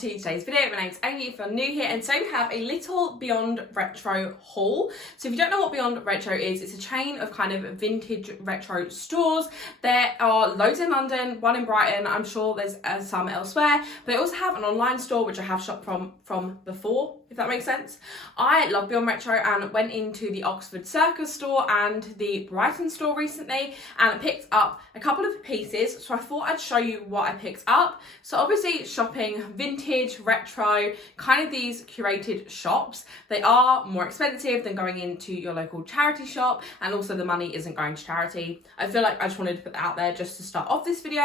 to today's video. My name's Amy if you're new here, and today we have a little Beyond Retro haul. So if you don't know what Beyond Retro is, it's a chain of kind of vintage retro stores. There are loads in London, one in Brighton, I'm sure there's some elsewhere, but they also have an online store which I have shopped from before, if that makes sense. I love Beyond Retro and went into the Oxford Circus store and the Brighton store recently and picked up a couple of pieces, so I thought I'd show you what I picked up. So obviously shopping vintage, retro, kind of these curated shops, they are more expensive than going into your local charity shop, and also the money isn't going to charity. I feel like I just wanted to put that out there just to start off this video,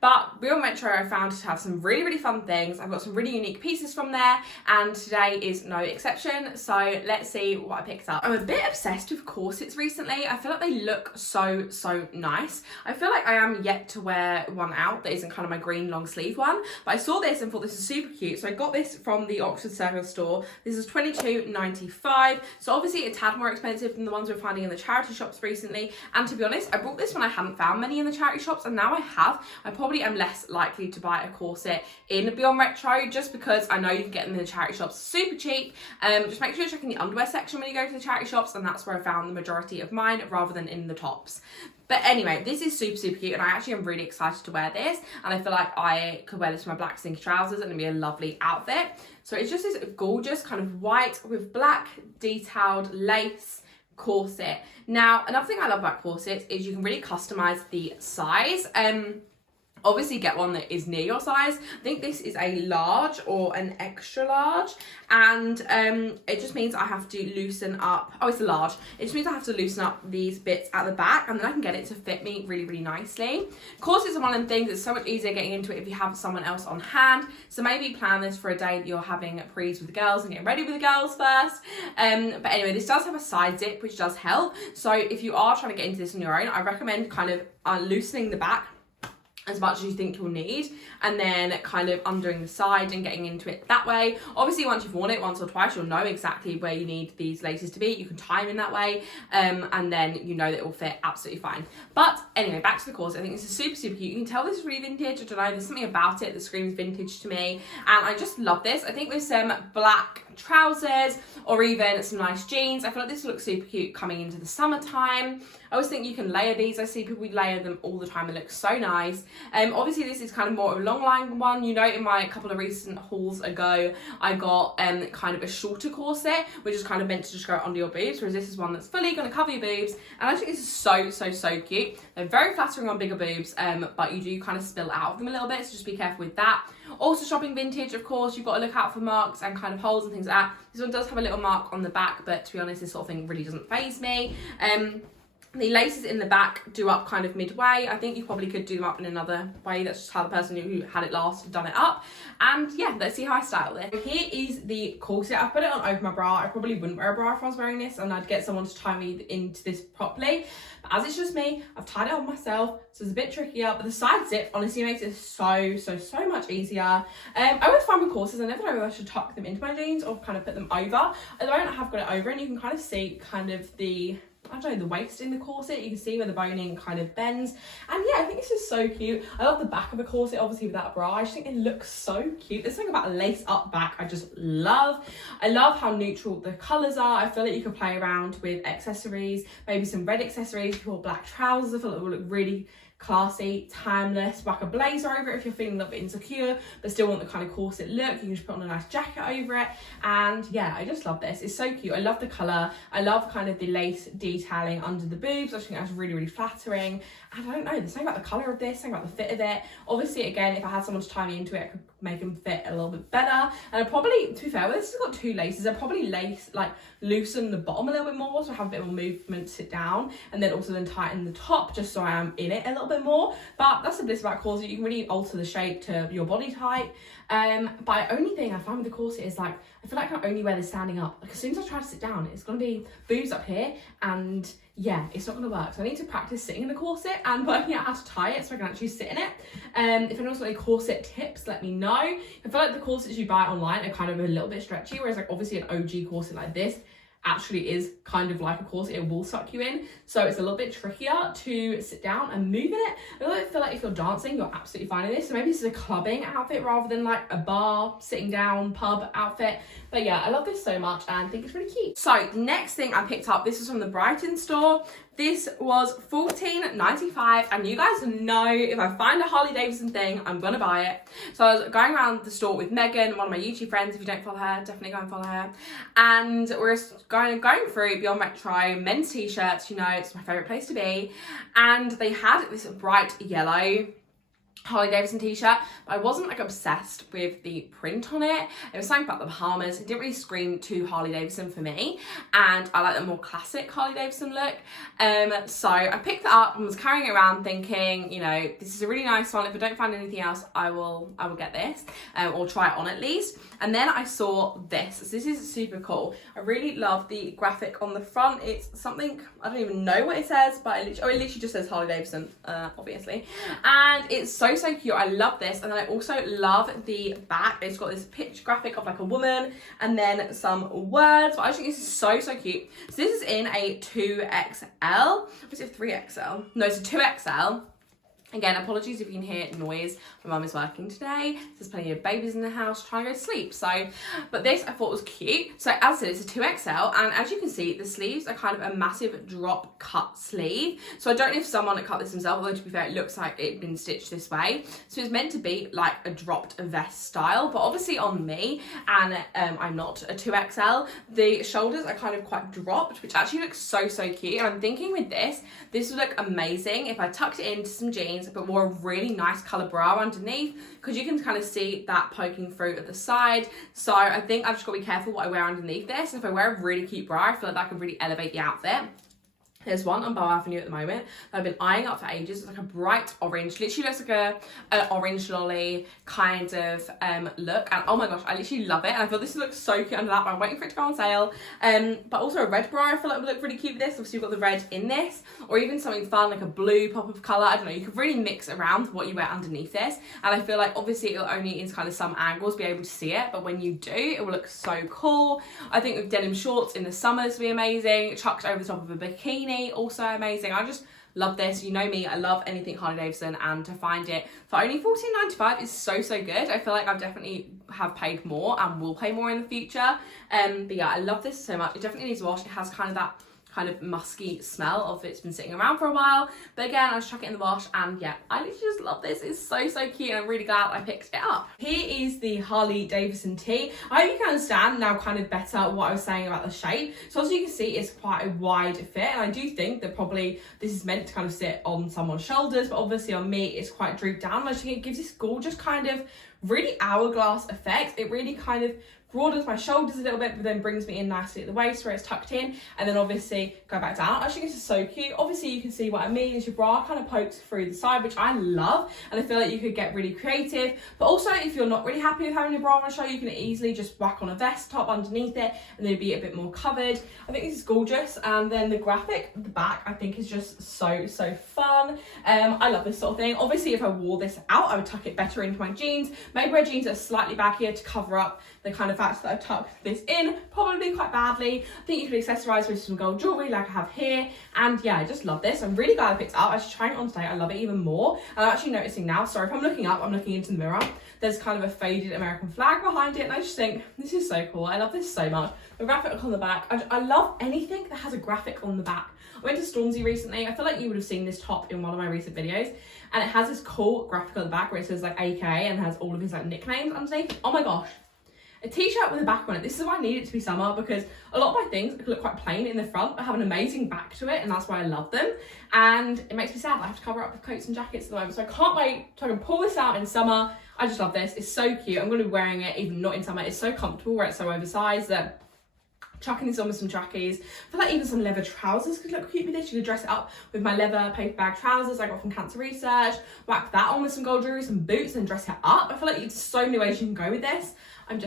but Beyond Retro I found to have some really fun things. I've got some really unique pieces from there and today is no exception, so let's see what I picked up. I'm a bit obsessed with corsets recently. I feel like they look so nice. I feel like I am yet to wear one out that isn't kind of my green long sleeve one, but I saw this and thought this is super cute, so I got this from the Oxford Circus store. This is £22.95, so obviously a tad more expensive than the ones we're finding in the charity shops recently, and to be honest I bought this when I hadn't found many in the charity shops, and now I have. I probably am less likely to buy a corset in Beyond Retro just because I know you can get them in the charity shops super cheap. Just make sure you're checking the underwear section when you go to the charity shops, and that's where I found the majority of mine rather than in the tops. But anyway, this is super cute, and I actually am really excited to wear this, and I feel like I could wear this with my black slinky trousers and it'd be a lovely outfit. So it's just this gorgeous kind of white with black detailed lace corset. Now, another thing I love about corsets is you can really customize the size. Obviously get one that is near your size. I think this is a large or an extra large, and it just means I have to loosen up, oh it's a large, it just means I have to loosen up these bits at the back and then I can get it to fit me really nicely. Corsets are one of the things that's so much easier getting into it if you have someone else on hand, so maybe plan this for a day that you're having prees with the girls and getting ready with the girls first. But anyway, this does have a side zip which does help, so if you are trying to get into this on your own, I recommend kind of loosening the back as much as you think you'll need, and then kind of undoing the side and getting into it that way. Obviously once you've worn it once or twice, you'll know exactly where you need these laces to be. You can tie them in that way, and then you know that it will fit absolutely fine. But anyway, back to the corset. I think this is super cute. You can tell this is really vintage. I don't know, there's something about it that screams vintage to me, and I just love this. I think with some black trousers or even some nice jeans, I feel like this looks super cute coming into the summertime. I always think you can layer these. I see people layer them all the time. It looks so nice. Obviously this is kind of more of a long line one. You know, in my couple of recent hauls ago, I got kind of a shorter corset, which is kind of meant to just go under your boobs, whereas this is one that's fully going to cover your boobs. And I think this is so cute. They're very flattering on bigger boobs, but you do kind of spill out of them a little bit, so just be careful with that. Also shopping vintage, of course, you've got to look out for marks and kind of holes and things like that. This one does have a little mark on the back, but to be honest, this sort of thing really doesn't faze me. The laces in the back do up kind of midway. I think you probably could do them up in another way. That's just how the person who had it last had done it up. And yeah, let's see how I style this. Here is the corset. I put it on over my bra. I probably wouldn't wear a bra if I was wearing this, and I'd get someone to tie me into this properly. But as it's just me, I've tied it on myself, so it's a bit trickier. But the side zip honestly makes it so much easier. I always find with corsets, I never know whether I should tuck them into my jeans or kind of put them over. At the moment I have got it over, and you can kind of see kind of the, I don't know, the waist in the corset. You can see where the boning kind of bends, and yeah, I think this is so cute. I love the back of a corset, obviously without a bra. I just think it looks so cute. There's something about a lace up back I just love. I love how neutral the colours are. I feel like you could play around with accessories, maybe some red accessories. If you wore black trousers, I feel like it will look really classy, timeless. Whack a blazer over it if you're feeling a little bit insecure but still want the kind of corset look. You can just put on a nice jacket over it, and yeah, I just love this. It's so cute. I love the colour. I love kind of the lace detailing under the boobs. I just think that's really flattering. And I don't know, there's something about the colour of this, something about the fit of it. Obviously again, if I had someone to tie me into it, I could make them fit a little bit better. And I probably, to be fair, well, this has got two laces, I'd probably loosen the bottom a little bit more so I have a bit more movement to sit down, and then also then tighten the top just so I am in it a little bit more. But that's the bliss about corset. You can really alter the shape to your body type. But the only thing I find with the corset is, like, I feel like I can only wear this standing up. Like, as soon as I try to sit down, it's going to be boobs up here, and yeah, it's not going to work. So I need to practice sitting in the corset and working out how to tie it so I can actually sit in it. If anyone's got any corset tips, let me know. I feel like the corsets you buy online are kind of a little bit stretchy, whereas like obviously an OG corset like this actually is kind of like a corset, it will suck you in, so it's a little bit trickier to sit down and move in it. I feel like if you're dancing, you're absolutely fine in this, so maybe this is a clubbing outfit rather than like a bar, sitting down, pub outfit. But yeah, I love this so much and think it's really cute. So next thing I picked up, this was from the Brighton store. This was $14.95, and you guys know if I find a Harley Davidson thing, I'm gonna buy it. So I was going around the store with Meghan, one of my YouTube friends. If you don't follow her, definitely go and follow her. And we're going through Beyond Retro men's t-shirts. You know, it's my favourite place to be. And they had this bright yellow Harley Davidson t-shirt, but I wasn't like obsessed with the print on it. It was something about the Bahamas. It didn't really scream to Harley Davidson for me, and I like the more classic Harley Davidson look. So I picked it up and was carrying it around thinking, you know, this is a really nice one. If I don't find anything else, I will get this, or try it on at least. And then I saw this. So this is super cool. I really love the graphic on the front. It's something, I don't even know what it says, but it literally just says Harley Davidson, obviously. And it's so cute. I love this. And then I also love the back. It's got this picture graphic of like a woman and then some words. But I just think this is so cute. So this is in a 2XL. Was it 3XL? No, it's a 2XL. Again, apologies if you can hear noise. My mum is working today. There's plenty of babies in the house trying to go to sleep. So, but this I thought was cute. So as I said, it's a 2XL. And as you can see, the sleeves are kind of a massive drop cut sleeve. So I don't know if someone had cut this themselves, although to be fair, it looks like it'd been stitched this way. So it's meant to be like a dropped vest style, but obviously on me, and I'm not a 2XL, the shoulders are kind of quite dropped, which actually looks so cute. And I'm thinking with this would look amazing if I tucked it into some jeans, but wore a really nice colour bra underneath, because you can kind of see that poking through at the side. So I think I've just got to be careful what I wear underneath this. If I wear a really cute bra, I feel like that could really elevate the outfit. There's one on Bow Avenue at the moment that I've been eyeing up for ages. It's like a bright orange, literally looks like an orange lolly kind of look. And oh my gosh, I literally love it. And I feel this looks so cute under that, but I'm waiting for it to go on sale. But also a red bra, I feel like would look really cute with this. Obviously you've got the red in this, or even something fun like a blue pop of colour. I don't know, you could really mix around what you wear underneath this. And I feel like obviously it'll only in kind of some angles be able to see it, but when you do, it will look so cool. I think with denim shorts in the summers would be amazing. Chucked over the top of a bikini, also amazing. I just love this. You know me, I love anything Harley Davidson, and to find it for only $14.95 is so good. I feel like I've definitely have paid more and will pay more in the future. But yeah, I love this so much. It definitely needs a wash. It has kind of that kind of musky smell of it's been sitting around for a while, but again, I'll just chuck it in the wash. And yeah, I literally just love this. It's so cute, and I'm really glad I picked it up. Here is the Harley Davidson tee. I hope you can understand now kind of better what I was saying about the shape. So as you can see, it's quite a wide fit, and I do think that probably this is meant to kind of sit on someone's shoulders, but obviously on me it's quite drooped down. I just think it gives this gorgeous kind of really hourglass effect. It really kind of broadens my shoulders a little bit, but then brings me in nicely at the waist where it's tucked in, and then obviously go back down. I think this is so cute. Obviously you can see what I mean is your bra kind of pokes through the side, which I love, and I feel like you could get really creative. But also if you're not really happy with having your bra on show, you can easily just whack on a vest top underneath it and then be a bit more covered. I think this is gorgeous. And then the graphic at the back I think is just so fun. I love this sort of thing. Obviously if I wore this out, I would tuck it better into my jeans. Maybe my jeans are slightly back here to cover up the kind of fact that I've tucked this in probably quite badly. I think you could accessorise with some gold jewellery like I have here. And yeah, I just love this. I'm really glad I picked it up. I should try it on today. I love it even more. And I'm actually noticing now, sorry if I'm looking up, I'm looking into the mirror. There's kind of a faded American flag behind it, and I just think this is so cool. I love this so much. The graphic on the back, I love anything that has a graphic on the back. I went to Stormzy recently. I feel like you would have seen this top in one of my recent videos, and it has this cool graphic on the back where it says like AK and has all of his like nicknames underneath. Oh my gosh. A t-shirt with a back on it. This is why I need it to be summer, because a lot of my things look quite plain in the front but have an amazing back to it, and that's why I love them. And it makes me sad I have to cover up with coats and jackets at the moment, so I can't wait till I can pull this out in summer. I just love this. It's so cute. I'm going to be wearing it even not in summer. It's so comfortable where it's so oversized that chucking this on with some trackies. I feel like even some leather trousers could look cute with this. You could dress it up with my leather paper bag trousers I got from Cancer Research, whack that on with some gold jewelry, some boots, and dress it up. I feel like there's so many ways you can go with this. I'm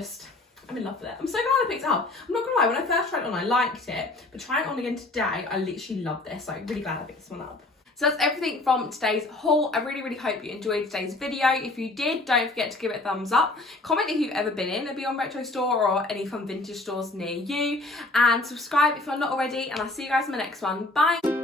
in love with it. I'm so glad I picked it up. I'm not gonna lie, when I first tried it on, I liked it, but trying it on again today, I literally love this. So I'm really glad I picked this one up. So that's everything from today's haul. I really hope you enjoyed today's video. If you did, don't forget to give it a thumbs up. Comment if you've ever been in a Beyond Retro store or any fun vintage stores near you, and subscribe if you're not already, and I'll see you guys in my next one. Bye.